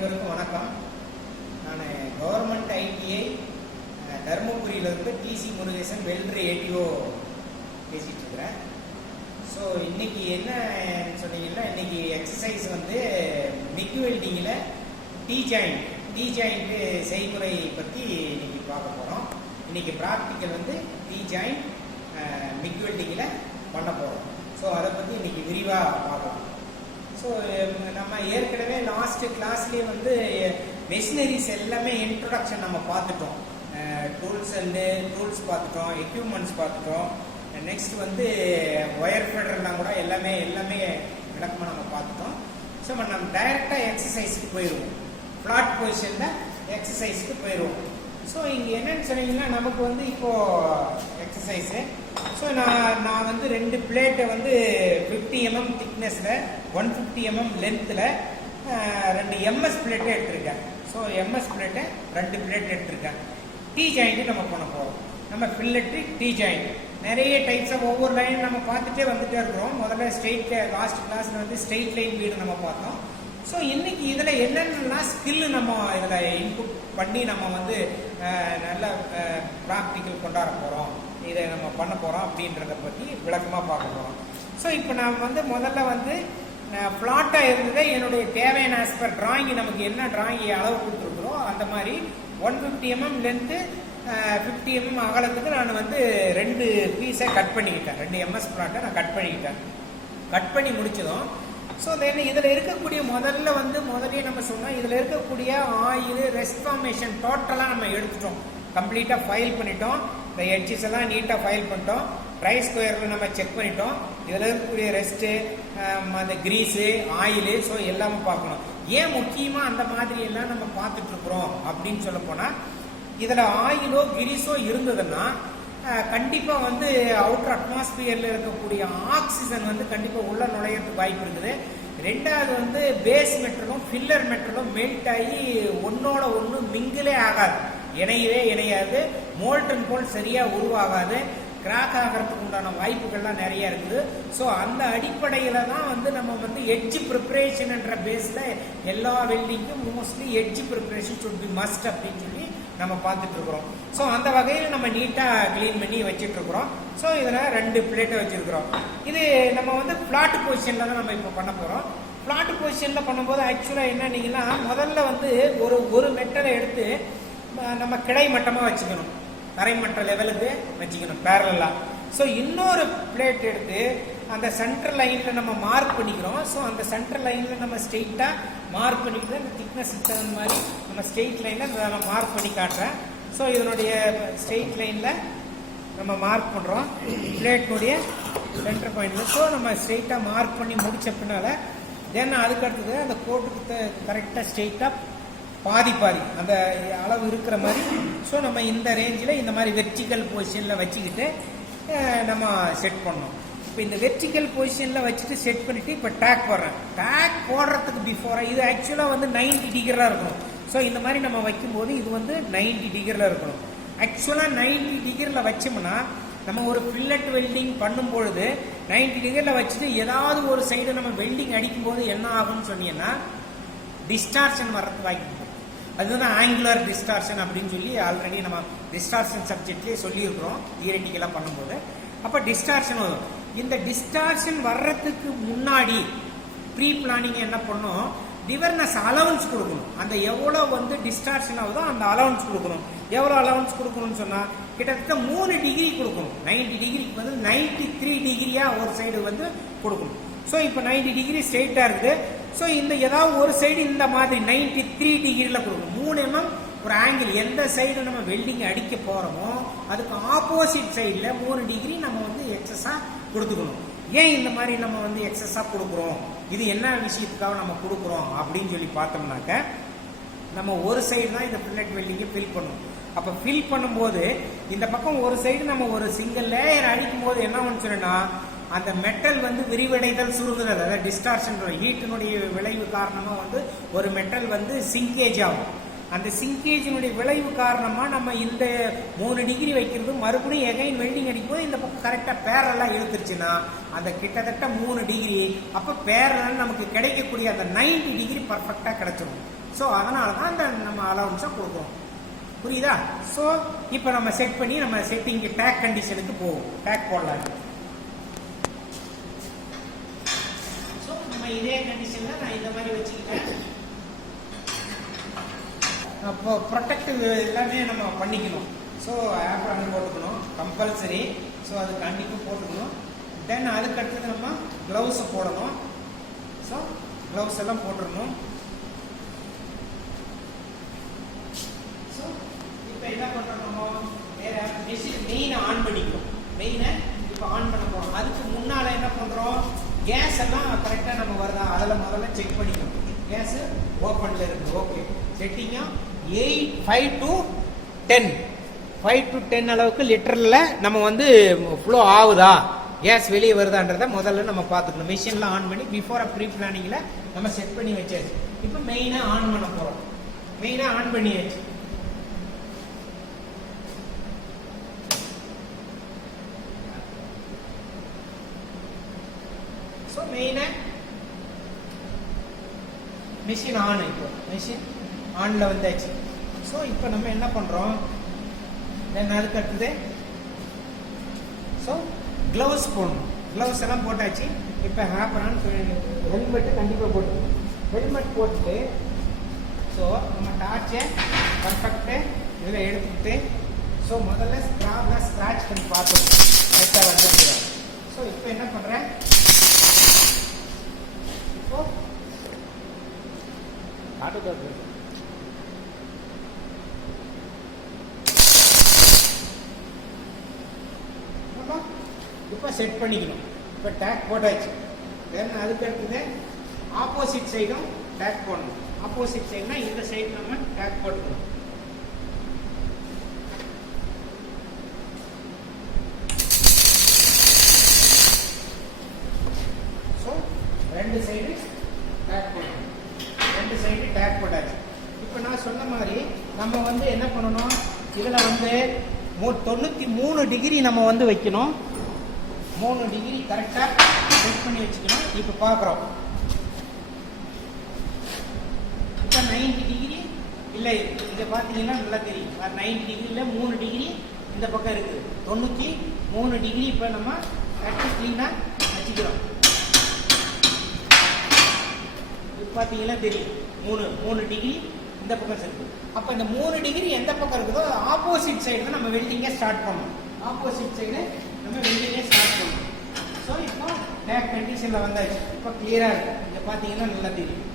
அனைவருக்கும் வணக்கம். நான் கவர்மெண்ட் ஐடிஐ தருமபுரியிலிருந்து டிசி முருகேசன் வெல்டர் ஏடிஓ பேசிகிட்டு இருக்கிறேன். ஸோ இன்னைக்கு என்ன சொன்னீங்கன்னா, இன்னைக்கு எக்ஸசைஸ் வந்து மிக் வெல்டிங்கில் டீ ஜாயிண்ட் செய்முறை பற்றி இன்னைக்கு பார்க்க போகிறோம். இன்னைக்கு ப்ராக்டிக்கல் வந்து டீ ஜாயிண்ட் மிக் வெல்டிங்கில் பண்ண போகிறோம். ஸோ அதை பற்றி இன்னைக்கு விரிவாக பார்க்கலாம். ஸோ நம்ம ஏற்கனவே லாஸ்ட் கிளாஸ்லேயே வந்து மெஷினரிஸ் எல்லாமே இன்ட்ரொடக்ஷன் நம்ம பார்த்துட்டோம். டூல்ஸ் பார்த்துட்டோம், எக்யூப்மெண்ட்ஸ் பார்த்துட்டோம். நெக்ஸ்ட் வந்து ஒயர் ஃபெடர்லாம் கூட எல்லாமே விளக்கமாக நம்ம பார்த்துட்டோம். ஸோ நம்ம டைரெக்டாக எக்ஸசைஸுக்கு போயிடுவோம். ஃப்ளாட் பொசிஷனில் எக்ஸசைஸுக்கு போயிடுவோம். ஸோ இங்கே என்னன்னு சொன்னீங்கன்னா, நமக்கு வந்து இப்போது எக்ஸசைஸு ஸோ நான் வந்து 2 பிளேட்டை வந்து 50 mm திக்னஸில் 150 mm லென்த்தில் 2 MS பிளேட்டை எடுத்திருக்கேன். ஸோ MS பிளேட்டை 2 பிளேட் எடுத்திருக்கேன். டீ ஜாயிண்ட்டு நம்ம பண்ண போகிறோம். நம்ம ஃபில்லெட்டு டீ ஜாயிண்ட் நிறைய டைப்ஸ் ஆஃப் ஒவ்வொரு லைன் நம்ம பார்த்துட்டே வந்துட்டே இருக்கிறோம். முதல்ல லாஸ்ட் கிளாஸில் வந்து ஸ்ட்ரெயிட் லைன் வீடு நம்ம பார்த்தோம். ஸோ இன்னைக்கு இதில் என்னென்னலாம் ஸ்கில் நம்ம இதில் இன்புட் பண்ணி நம்ம வந்து நல்ல ப்ராக்டிக்கல் கொண்டாட போகிறோம், இதை நம்ம பண்ண போகிறோம் அப்படின்றத பற்றி விளக்கமாக பார்க்க போகிறோம். ஸோ இப்போ நான் வந்து முதல்ல வந்து ஃப்ளாட்டாக இருந்தது என்னுடைய தேவையான ஆஸ்பர் டிராயிங், நமக்கு என்ன டிராயிங் அளவு கொடுத்துருக்குறோம் அந்த மாதிரி 150 mm லென்த்து 50 mm அகலத்துக்கு நான் வந்து 2 பீஸை கட் பண்ணிக்கிட்டேன். 2 MS ஃப்ளாட்டை நான் கட் பண்ணி முடிச்சதும் ஸோ தென் இதில் இருக்கக்கூடிய முதலே நம்ம சொன்னோம், இதில் இருக்கக்கூடிய ஆயில் ரெஸ்ட் ஃபார்மேஷன் டோட்டலாக நம்ம எடுத்துட்டோம். கம்ப்ளீட்டாக ஃபைல் பண்ணிட்டோம். இந்த எட்ஜஸ் எல்லாம் நீட்டாக ஃபைல் பண்ணிட்டோம். ட்ரை ஸ்கொயரில் நம்ம செக் பண்ணிட்டோம். இதில் இருக்கக்கூடிய ரெஸ்ட்டு, அந்த கிரீஸு, ஆயிலு, ஸோ எல்லாமே பார்க்கணும். ஏன் முக்கியமாக அந்த மாதிரி எல்லாம் நம்ம பார்த்துட்ருக்குறோம் அப்படின்னு சொல்ல போனால், இதில் ஆயிலோ கிரீஸோ இருந்ததுன்னா கண்டிப்பாக வந்து அவுட்டர் அட்மாஸ்பியரில் இருக்கக்கூடிய ஆக்சிஜன் வந்து கண்டிப்பாக உள்ள நுழையிறதுக்கு வாய்ப்பு இருக்குது. ரெண்டாவது வந்து பேஸ் மெட்டலும் ஃபில்லர் மெட்டலும் மெல்ட் ஆகி ஒன்னோட ஒன்று மிங்கிலே ஆகாது, இணையாது. மோல்டன் போல் சரியாக உருவாகாது, கிராக் ஆகிறதுக்கு உண்டான வாய்ப்புகள்லாம் நிறைய இருக்குது. ஸோ அந்த அடிப்படையில் தான் வந்து நம்ம வந்து எட்ஜ் ப்ரிப்பரேஷன் என்ற பேஸில் எல்லா வெல்டிங்கும் mostly edge preparation should be must அப்படின்னு சொல்லி நம்ம பார்த்துட்டு இருக்கிறோம். ஸோ அந்த வகையில் நம்ம நீட்டாக கிளீன் பண்ணி வச்சுட்டு இருக்கிறோம். ஸோ இதில் 2 பிளேட்டை வச்சிருக்கிறோம். இது நம்ம வந்து ஃப்ளாட் பொசிஷனில் தான் நம்ம இப்போ பண்ண போகிறோம். ஃப்ளாட் பொசிஷனில் பண்ணும்போது ஆக்சுவலாக என்னன்னீங்கன்னா, முதல்ல வந்து ஒரு மெட்டலை எடுத்து நம்ம கிடை மட்டமாக வச்சுக்கணும், தரைமட்ட லெவலுக்கு வச்சுக்கணும் பேரலாக. ஸோ இன்னொரு பிளேட் எடுத்து அந்த சென்ட்ரல் லைனில் நம்ம மார்க் பண்ணிக்கிறோம். ஸோ அந்த சென்ட்ரல் லைனில் நம்ம ஸ்ட்ரெயிட்டாக மார்க் பண்ணிட்டு இந்த திக்னஸ் தகுந்த மாதிரி நம்ம ஸ்ட்ரெயிட் லைனில் நம்ம மார்க் பண்ணி காட்டுறேன். ஸோ இதனுடைய ஸ்ட்ரெயிட் லைனில் நம்ம மார்க் பண்ணுறோம் பிளேட்னுடைய சென்டர் பாயிண்டில். ஸோ நம்ம ஸ்ட்ரெயிட்டாக மார்க் பண்ணி முடிச்ச பின்னால் தென் அதுக்கு அடுத்தது அந்த கோட்டுக்கு கரெக்டாக ஸ்ட்ரெயிட்டாக பாதி அந்த அளவு இருக்கிற மாதிரி ஸோ நம்ம இந்த ரேஞ்சில் இந்த மாதிரி வெர்டிக்கல் பொசிஷனில் வச்சுக்கிட்டு நம்ம செட் பண்ணோம். இப்போ இந்த வெர்டிக்கல் பொசிஷனில் வச்சுட்டு செட் பண்ணிவிட்டு இப்போ டேக் போடுறேன். டேக் போடுறதுக்கு பிஃபோராக இது ஆக்சுவலாக வந்து 90 டிகிரியில் இருக்கணும். ஸோ இந்த மாதிரி நம்ம வைக்கும்போது இது வந்து 90 டிகிரியில் இருக்கணும். ஆக்சுவலாக 90 டிகிரியில் வச்சோம்னா நம்ம ஒரு ஃபில்லட் வெல்டிங் பண்ணும்பொழுது 90 டிகிரியில் வச்சுட்டு ஏதாவது ஒரு சைடு நம்ம வெல்டிங் அடிக்கும்போது என்ன ஆகும்னு சொன்னீங்கன்னா, டிஸ்டார்ஷன் வர்றதுக்கு வாய்ப்பு. அதுதான் ஆங்குலர் டிஸ்டார்ஷன் அப்படின்னு சொல்லி ஆல்ரெடி நம்ம டிஸ்டார்ஷன் சப்ஜெக்ட்லேயே சொல்லியிருக்கிறோம் தியரிட்டிக்கலாக பண்ணும்போது. அப்போ டிஸ்டார்ஷன் வரும். இந்த டிஸ்டார்ஷன் வர்றதுக்கு முன்னாடி ப்ரீ பிளானிங் என்ன பண்ணணும், டிவர்னஸ் அலவன்ஸ் கொடுக்கணும். அந்த எவ்வளோ வந்து டிஸ்டார்ஷன் ஆகுதோ அந்த அலவன்ஸ் கொடுக்கணும். எவ்வளோ அலவன்ஸ் கொடுக்கணும்னு சொன்னால் கிட்டத்தட்ட 3 டிகிரி கொடுக்கணும். 90 டிகிரிக்கு வந்து 93 டிகிரியாக ஒரு சைடு வந்து கொடுக்கணும். ஸோ இப்போ 90 டிகிரி ஸ்ட்ரெயிட்டாக இருக்குது. ஸோ இந்த ஏதாவது ஒரு சைடு இந்த மாதிரி 93 டிகிரியில் கொடுக்கணும். 3 mm ஒரு ஆங்கிள், எந்த சைடு நம்ம வெல்டிங் அடிக்க போகிறோமோ அதுக்கு ஆப்போசிட் சைடில் 3 டிகிரி நம்ம வந்து எக்ஸஸாக கொடுத்துக்கணும். ஏன் இந்த மாதிரி நம்ம வந்து எக்ஸஸாக கொடுக்குறோம், இது என்ன விஷயத்துக்காக நம்ம கொடுக்குறோம் அப்படின்னு சொல்லி பார்த்தோம்னாக்க, நம்ம ஒரு சைடு தான் இந்த பில்லட் வெல்டிங்கை ஃபில் பண்ணணும். அப்போ ஃபில் பண்ணும்போது இந்த பக்கம் ஒரு சைடு நம்ம ஒரு சிங்கிள் லேயர் அடிக்கும் போது என்ன ஒன்று சொன்னா, அந்த மெட்டல் வந்து விரிவடைதல் சுருங்குதல், அதாவது டிஸ்டார்ஷன் ஹீட்டினுடைய விளைவு காரணமாக வந்து ஒரு மெட்டல் வந்து சிங்கேஜ் ஆகும். அந்த சிங்கேஜினுடைய விளைவு காரணமா நம்ம இந்த 3 டிகிரி வைக்கிறது மறுபடியும் எகைன் வெல்டிங் அடிக்கும் போது இந்த பக்கம் கரெக்டா பேரலாம் இழுத்துருச்சுன்னா அந்த கிட்டத்தட்ட 3 டிகிரி அப்ப பேரல் நமக்கு கிடைக்கக்கூடிய அந்த 90 டிகிரி பர்ஃபெக்டா கிடைச்சிடும். ஸோ அதனாலதான் அந்த நம்ம அலவன்ஸா கொடுக்குறோம். புரியுதா? ஸோ இப்போ நம்ம செட் பண்ணி நம்ம செட்டிங் டேக் கண்டிஷனுக்கு போவோம். டேக் போடலாம். ஸோ நம்ம இதே கண்டிஷன்ல நான் இந்த மாதிரி வச்சுக்கிட்டேன். அப்போ ப்ரொடெக்டிவ் எல்லாமே நம்ம பண்ணிக்கணும். ஸோ ஆப்ரான் போட்டுக்கணும் கம்பல்சரி. ஸோ அது கண்டிப்பாக போட்டுக்கணும். தென் அதுக்கு அடுத்தது நம்ம க்ளவுஸை போடணும். ஸோ க்ளவுஸ் எல்லாம் போட்டுடணும். ஸோ இப்போ என்ன பண்ணுறோம், நம்ம வேற மெஷின் மெயினை ஆன் பண்ணிக்கிறோம். மெயினை இப்போ ஆன் பண்ண போகிறோம். அதுக்கு முன்னால் என்ன பண்ணுறோம், கேஸ் எல்லாம் கரெக்டாக நம்ம வருதா அதில் முதல்ல செக் பண்ணிக்கணும். கேஸ் ஓப்பனில் இருக்குது. ஓகே, செட்டிங்கும் 5 to 10 அளவுக்கு லிட்டரில் நம்ம வந்து ஃப்ளோ ஆகுதா, கேஸ் வெளியே வருதான்றத முதல்ல நம்ம பார்த்துக்கணும். மிஷினில் ஆன் பண்ணி பிஃபோர் ப்ரீ பிளானிங்கில் நம்ம செட் பண்ணி வச்சாச்சு. இப்போ மெயினாக ஆன் பண்ண போகிறோம். மெயினாக ஆன் பண்ணியாச்சு. ஸோ மெயினாக மிஷின் ஆன். இப்போ மிஷின் ஆன்ல வந்தாச்சு. ஸோ இப்போ நம்ம என்ன பண்ணுறோம், தென் அதுக்கு அடுத்தது ஸோ க்ளவுஸ் போடணும். க்ளவுஸ் எல்லாம் போட்டாச்சு. இப்போ ஆப்ரான் ஹெல்மெட்டு கண்டிப்பாக போட்டுக்கணும். ஹெல்மெட் போட்டுட்டு ஸோ நம்ம டார்ச்சை பர்ஃபெக்டு இதில் எடுத்துக்கிட்டு ஸோ முதல்ல ஸ்க்ராட்ச் பண்ணி பார்த்தோம் கரெக்டாக வந்து. ஸோ இப்போ என்ன பண்ணுறேன், இப்போ இப்போ செட் பண்ணிக்கணும். இப்போ டேக் போட்டாச்சு. தென் அதுக்கு அடுத்தது ஆப்போசிட் சைடும் டேக் போடணும். ஆப்போசிட் சைடுனா இந்த சைடு நம்ம டேக் போட்டுக்கணும். ஸோ 2 சைடு டேக் போடணும். 2 சைடு டேக் போட்டாச்சு. இப்போ நான் சொன்ன மாதிரி நம்ம வந்து என்ன பண்ணணும், இதில் வந்து 93 டிகிரி நம்ம வந்து வைக்கணும். 3 டிகிரி கரெக்டாக செட் பண்ணி வச்சுக்கணும். இப்போ பார்க்குறோம். இப்போ 90 டிகிரி இல்லை, இங்கே பார்த்தீங்கன்னா நல்லா தெரியும். 90 டிகிரியில் 3 டிகிரி இந்த பக்கம் இருக்குது. 93 டிகிரி இப்போ நம்ம கரெக்டாக க்ளீனாக வச்சுக்கிறோம். இப்போ பார்த்தீங்கன்னா தெரியும் 3 டிகிரி இந்த பக்கம் இருக்குது. அப்போ இந்த 3 டிகிரி எந்த பக்கம் இருக்குதோ ஆப்போசிட் சைடு தான் நம்ம வெல்டிங்கை ஸ்டார்ட் பண்ணணும். ஆப்போசிட் சைடு நம்ம வெல்டிங்கை ஸ்டார்ட் பண்ணணும். ஸோ இப்போ டேக் கண்டிஷனில் வந்தாச்சு. இப்போ கிளியராக இருக்குது. இங்கே பார்த்தீங்கன்னா நல்லா தெரியும்.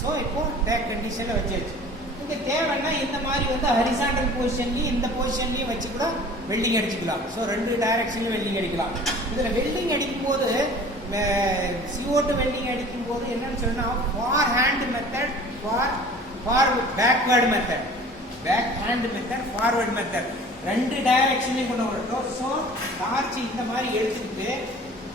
ஸோ இப்போ டேக் கண்டிஷனில் வச்சாச்சு. இங்கே தேவைன்னா இந்த மாதிரி வந்து ஹரிசாண்டல் பொசிஷன்லையும் இந்த பொசிஷன்லையும் வச்சு கூட வெல்டிங் அடிச்சுக்கலாம். ஸோ 2 டைரக்ஷன்லையும் வெல்டிங் அடிக்கலாம். இதில் வெல்டிங் அடிக்கும் போது CO2 வெல்டிங் அடிக்கும் போது என்னன்னு சொன்னா forehand method, backward method, back hand method, forward method 2 டைரக்ஷன்லையும் கொண்டு வரட்டும். ஸோ டார்ச் இந்த மாதிரி எடுத்துக்கிட்டு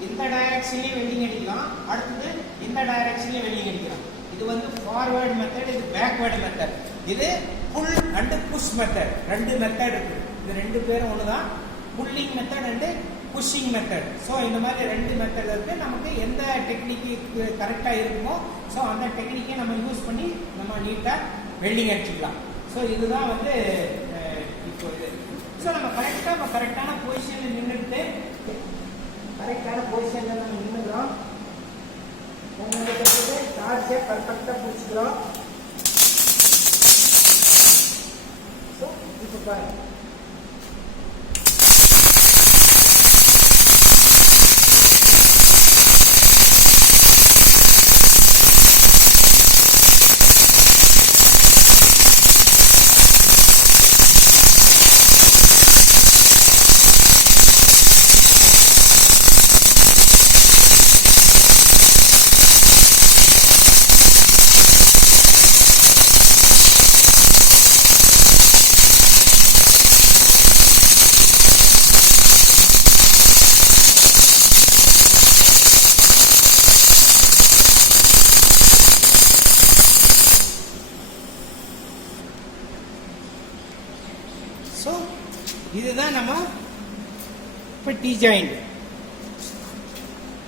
இந்த டைரக்ஷன்லையும் வெல்டிங் அடிக்கலாம், அடுத்தது இந்த டைரக்ஷன்லையும் வெல்டிங் அடிக்கலாம். இது வந்து ஃபார்வர்டு மெத்தட், இது பேக்வேர்டு மெத்தட். இது pull and push method. 2 method இருக்கு. இது 2 பேரும் ஒன்று தான், pulling method and pushing method. So இந்த மாதிரி 2 மெத்தட் இருக்கு. நமக்கு எந்த டெக்னிக்கு கரெக்டாக இருக்குமோ ஸோ அந்த டெக்னிக்கை நம்ம யூஸ் பண்ணி நம்ம நீட்டாக வெல்டிங் அடிச்சுக்கலாம். ஸோ இதுதான் வந்து இப்போ இது. ஸோ நம்ம கரெக்டான பொசிஷனில் நின்றுட்டு கரெக்டான பொசிஷனில் நம்ம நின்றுக்கிறோம். டார்ச்சை பர்ஃபெக்டாக பிடிச்சிக்கிறோம். ஸோ இப்போ பாருங்க. இதுதான் நம்ம இப்போ டீ ஜாயிண்ட்.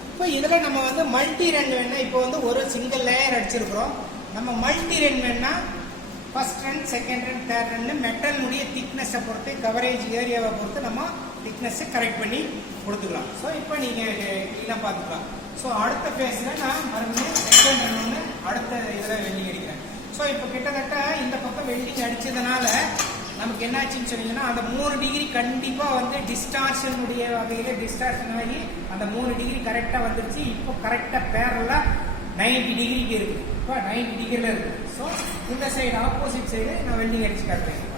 இப்போ இதில் நம்ம வந்து மல்டி ரன் வேணா, இப்போ வந்து ஒரு சிங்கிள் லேயர் அடிச்சிருக்கிறோம். நம்ம மல்டி ரன் வேணா first run, second run, third run மெட்டலுடைய திக்னஸை பொறுத்து, கவரேஜ் ஏரியாவை பொறுத்து நம்ம திக்னஸை கரெக்ட் பண்ணி கொடுத்துக்கலாம். ஸோ இப்போ நீங்கள் க்ளீனாக பார்த்துக்கலாம். ஸோ அடுத்த ஃபேஸில் நான் மறுபடியும் செகண்ட் ரன் ஒன்று அடுத்த இதில் வெல்டிங் அடிக்கிறேன். ஸோ இப்போ கிட்டத்தட்ட இந்த பக்கம் வெல்டிங் அடித்ததுனால நமக்கு என்னாச்சுன்னு சொன்னீங்கன்னா, அந்த 3 டிகிரி கண்டிப்பாக வந்து டிஸ்டார்ஷனுடைய வகையில் டிஸ்டார்ஷன் ஆகி அந்த 3 டிகிரி கரெக்டாக வந்துருச்சு. இப்போ கரெக்டாக பேரலாக 90 டிகிரிக்கு இருக்குது. இப்போ 90 டிகிரியில் இருக்குது. ஸோ இந்த சைடு ஆப்போசிட் சைடு நான் வெல்டிங் அடிச்சு காட்டுறேன்.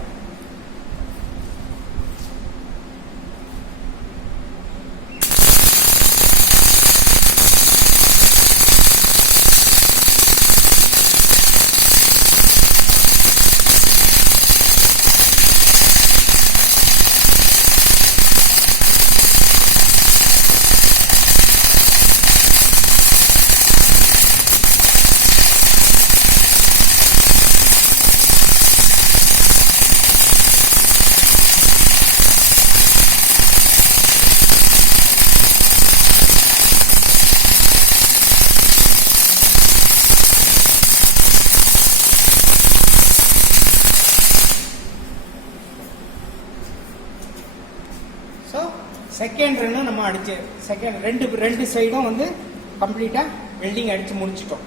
செகண்ட் ரன்னு நம்ம அடிச்சு ரெண்டு சைடும் வந்து கம்ப்ளீட்டாக வெல்டிங் அடித்து முடிச்சிட்டோம்.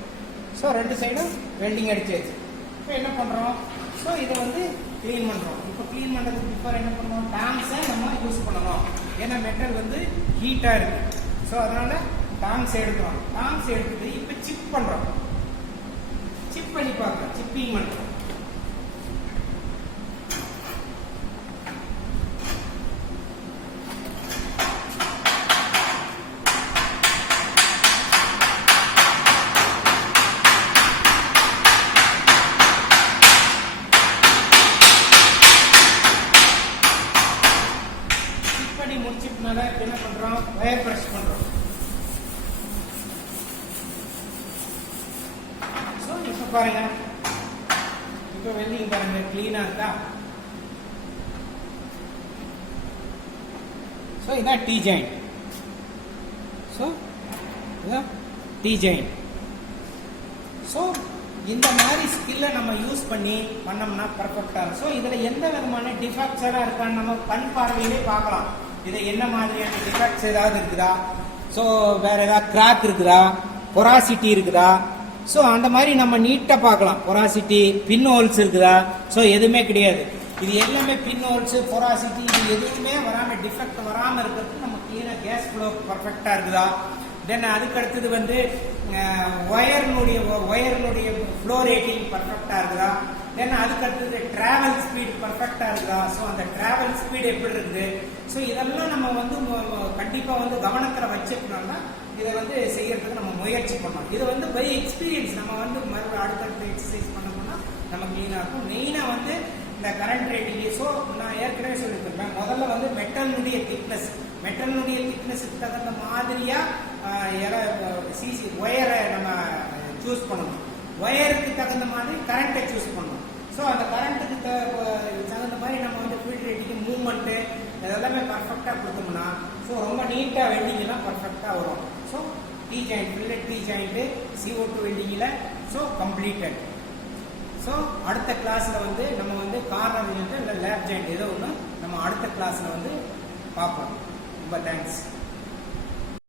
ஸோ 2 சைடும் வெல்டிங் அடிச்சாச்சு. இப்போ என்ன பண்ணுறோம்? ஸோ இதை வந்து க்ளீன் பண்ணுறோம். இப்போ க்ளீன் பண்ணுறதுக்கு பிஃபோர் என்ன பண்ணுறோம்? டாங்ஸை நம்ம யூஸ் பண்ணணும். ஏன்னா மெட்டல் வந்து ஹீட்டாக இருக்குது. ஸோ அதனால் டாங்ஸ் எடுக்கிறோம். டாங்ஸ் எடுத்துட்டு இப்போ சிப் பண்ணுறோம். சிப் பண்ணி பார்க்குறோம். சிப்பிங் பண்ணுறோம். முடிச்சுனால என்ன பண்றோம்? வயர் பிரஷ் பண்றோம். சோ இப்ப பாருங்க, இப்ப வெல்டிங் பாருங்க கிளீனா இருக்கா? சோ இதான் டீ ஜாயிண்ட். சோ இதான் டீ ஜாயிண்ட். சோ இந்த மாதிரி ஸ்கில்லை நம்ம யூஸ் பண்ணோம்னா பர்ஃபெக்டா இருக்கும். ஸோ இதுல எந்த விதமான டிஃபெக்ட்ஸ் எல்லாம் இருக்கான்னு நம்ம கண் பார்வையிலே பார்க்கலாம். இது என்ன மாதிரியான டிஃபெக்ட்ஸ் ஏதாவது இருக்குதா, ஸோ வேற ஏதாவது கிராக் இருக்குதா, பொராசிட்டி இருக்குதா, ஸோ அந்த மாதிரி நம்ம நீட்டாக பார்க்கலாம். பொராசிட்டி, பின் ஹோல்ஸ் இருக்குதா, ஸோ எதுவுமே கிடையாது. இது எல்லாமே பின் ஹோல்ஸ், பொராசிட்டி இது எதுவுமே வராமல், டிஃபெக்ட் வராமல் இருக்கிறதுக்கு நம்ம கிளீனாக கேஸ் ஃப்ளோ பர்ஃபெக்டாக இருக்குதா. தென் அதுக்கு அடுத்தது வந்து ஒயர்னுடைய ஃப்ளோ ரேட்டிங் பர்ஃபெக்டாக இருக்குதா. தென் அதுக்கு அடுத்தது டிராவல் ஸ்பீட் பர்ஃபெக்டாக இருக்குதா. ஸோ அந்த டிராவல் ஸ்பீட் எப்படி இருக்குது, ஸோ இதெல்லாம் நம்ம வந்து கண்டிப்பாக வந்து கவனத்தில் வச்சுக்கணும்னா இதை வந்து செய்யறதுக்கு நம்ம முயற்சி பண்ணணும். இது வந்து பை எக்ஸ்பீரியன்ஸ் நம்ம வந்து மறுபடியும் அடுத்தடுத்த எக்ஸசைஸ் பண்ணோம்னா நம்ம க்ளீனாக இருக்கும். மெயினாக வந்து இந்த கரண்ட் ரேட்டிங். ஸோ நான் ஏற்கனவே சொல்லியிருப்பேன், முதல்ல வந்து மெட்டலுடைய திக்னஸுக்கு தகுந்த மாதிரியா சிசி ஒயரை நம்ம சூஸ் பண்ணணும். ஒயருக்கு தகுந்த மாதிரி கரண்ட்டை சூஸ் பண்ணணும். ஸோ அந்த கரண்ட்டுக்கு தகுந்த மாதிரி நம்ம வந்து ஃபீல்ட் ரேட்டிங், மூவ்மெண்ட்டு இதெல்லாமே பர்ஃபெக்டாக கொடுத்தோம்னா ஸோ ரொம்ப நீட்டாக வெல்டிங் எல்லாம் பர்ஃபெக்டாக வரும். So T joint, fillet T joint CO2 வெல்டிங்கில் ஸோ கம்ப்ளீட்டட். ஸோ அடுத்த கிளாஸில் வந்து நம்ம வந்து கார்னர் யூனிட் இல்லை லேப் ஜாயிண்ட் ஏதோ ஒன்று நம்ம அடுத்த கிளாஸில் வந்து பார்ப்போம். ரொம்ப தேங்க்ஸ்.